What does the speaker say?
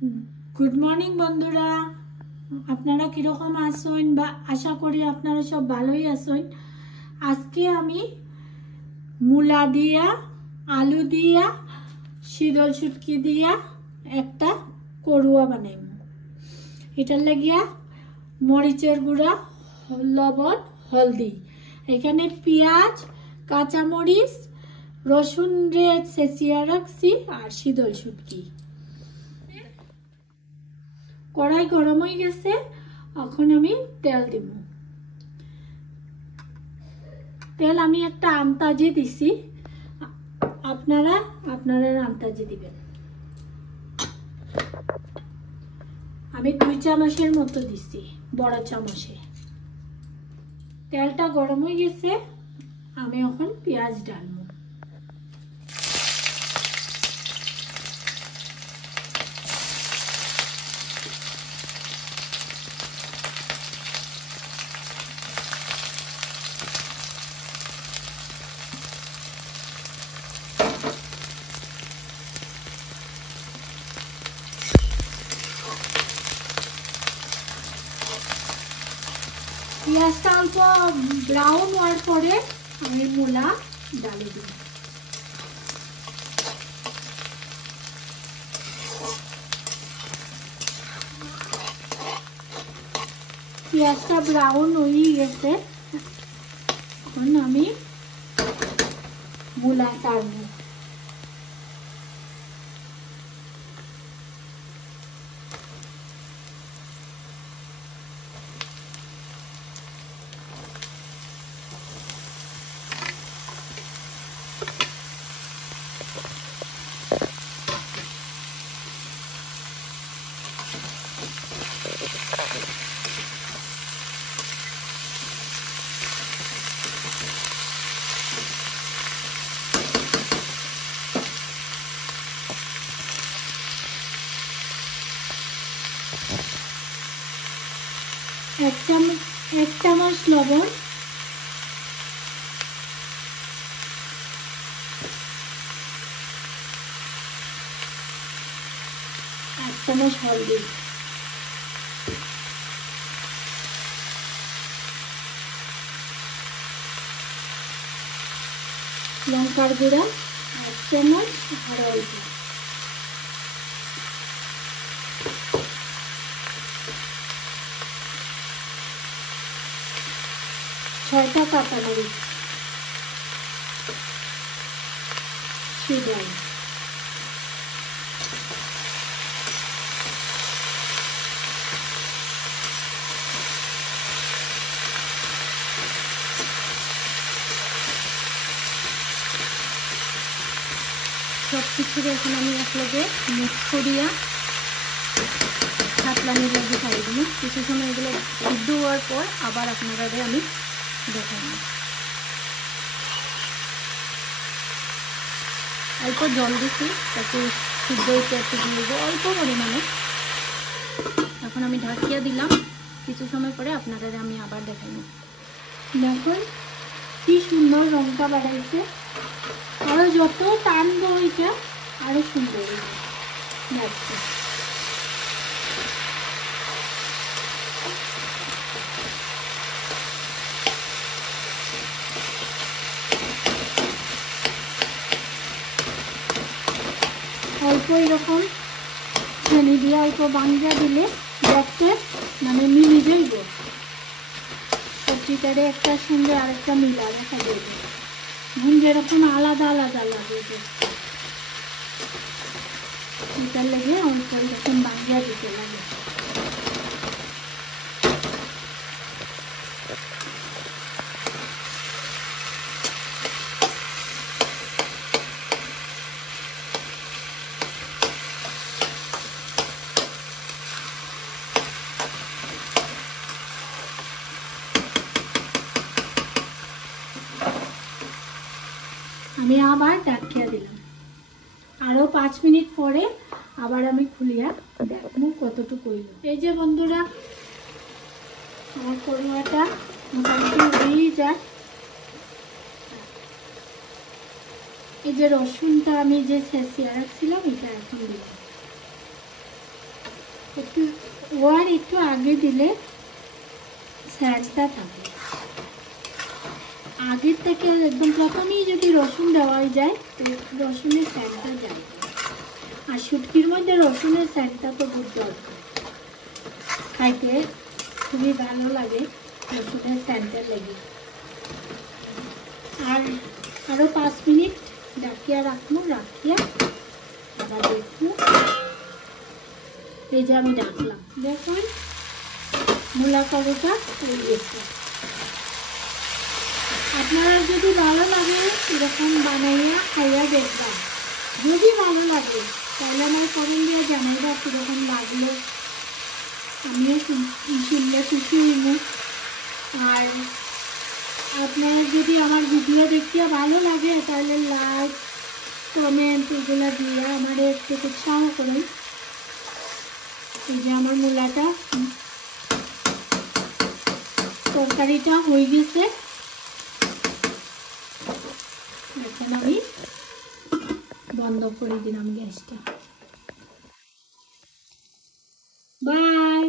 Good morning बंधुरा आपनारा किरकम आছেন বা आशा करी आपनारा सब भालोई आছেন। आज के आमी मूला दिया आलू दिया शीतल शुटकी दिया एकटा करुआ बानाइम। एटार लागिया मरिचेर गुड़ा लवण हल्दी एखाने पियाज काँचा मरिच रसुन रे सेचिया राखছি আর शीतल शुटकी। कड़ाई गरम हो गेছে এখন আমি তেল দিব। তেল আমি একটা আন্দাজে দিছি আপনারা আপনাদের আন্দাজে দিবেন। আমি 2 চামচের মতো দিছি বড় চামচে। তেলটা গরম হয়ে গেছে আমি এখন পেঁয়াজ ঢালবো। পেঁয়াজটা অল্প ব্রাউন হওয়ার পরে আমি মূলা ঢালে দিব। পেঁয়াজটা ব্রাউন হয়ে গেছে এখন আমি মূলা ছাড়বো। एक चामच लवण एक चामच हल्दी लंकार गुड़ा एक चामच और अल्प 6টা কাঁচা মরিচ ছিটাই সবকিছু এখন আমি একলগে মিক্স করিয়া ছাতলানির লাগে খাই দিব। কিছু সময় এগুলো সিদ্ধ হওয়ার পর আবার আপনারা আমি দেখাবো। অল্প জল দিচ্ছি তাকে সিদ্ধ হইতে একটু দিয়ে অল্প পরিমাণে। এখন আমি ঢাকিয়ে দিলাম, কিছু সময় পরে আপনারা আমি আবার দেখাবো। দেখুন কি সুন্দর রংটা বাড়াইছে, আরো যত টানবো হইছে আরো সুন্দর হয়েছে। অল্প এরকম চিনি দিয়ে অল্প বাঙ্গিয়া দিলে দেখতে মানে মিলি যাইব, সবজিটারে একটা সঙ্গে আরেকটা মিলা দেখা যাবে। যেরকম আলাদা আলাদা লাগে এটার লেগে অল্প এরকম বাঙ্গিয়া দিতে লাগে। আমি আবার ঢাকিয়া দিলাম, আরো 5 মিনিট পরে আবার আমি খুলিয়া দেখবো কতটুকু হইল। এই যে বন্ধুরা আমার কড়ুয়াটা মোটামুটি হয়ে যায়। এই যে রসুনটা আমি যে ছেঁচিয়ে রাখছিলাম এটা এখন দিলাম। একটু ওয়ার একটু আগে দিলে স্যাঁতটা থাকে। আগের থেকে একদম প্রথমেই যদি রসুন দেওয়া যায় তো রসুনের স্যাঁতটা যায়। আর শুটকির মধ্যে রসুনের স্যাঁতটা তো খুব দরকার, খাইতে খুবই ভালো লাগে রসুনের স্যাঁতটা লেগে। আর আরো 5 মিনিট ডাকিয়া রাখবো, রাখিয়া আবার দেখবো। এই যে আমি ডাকলাম, দেখুন মূলা পরোটা হয়ে গেছে। আপনারা যদি ভালো লাগে এরকম বানাইয়া খাইয়া দেখবেন। যদি ভালো লাগে তাহলে আমার কমেন্ট দিয়ে জানাইবা কিরকম লাগলো, আমিও শুনলে খুশি হইব। আর আপনারা যদি আমার ভিডিও দেখিয়া ভালো লাগে তাহলে লাইক কমেন্ট এগুলো দিয়ে আমার একটু উৎসাহ করুন। এই যে আমার মূলাটা তরকারিটা হয়ে গেছে, এখন আমি বন্ধ করে দিলাম গ্যাসটা। বাই।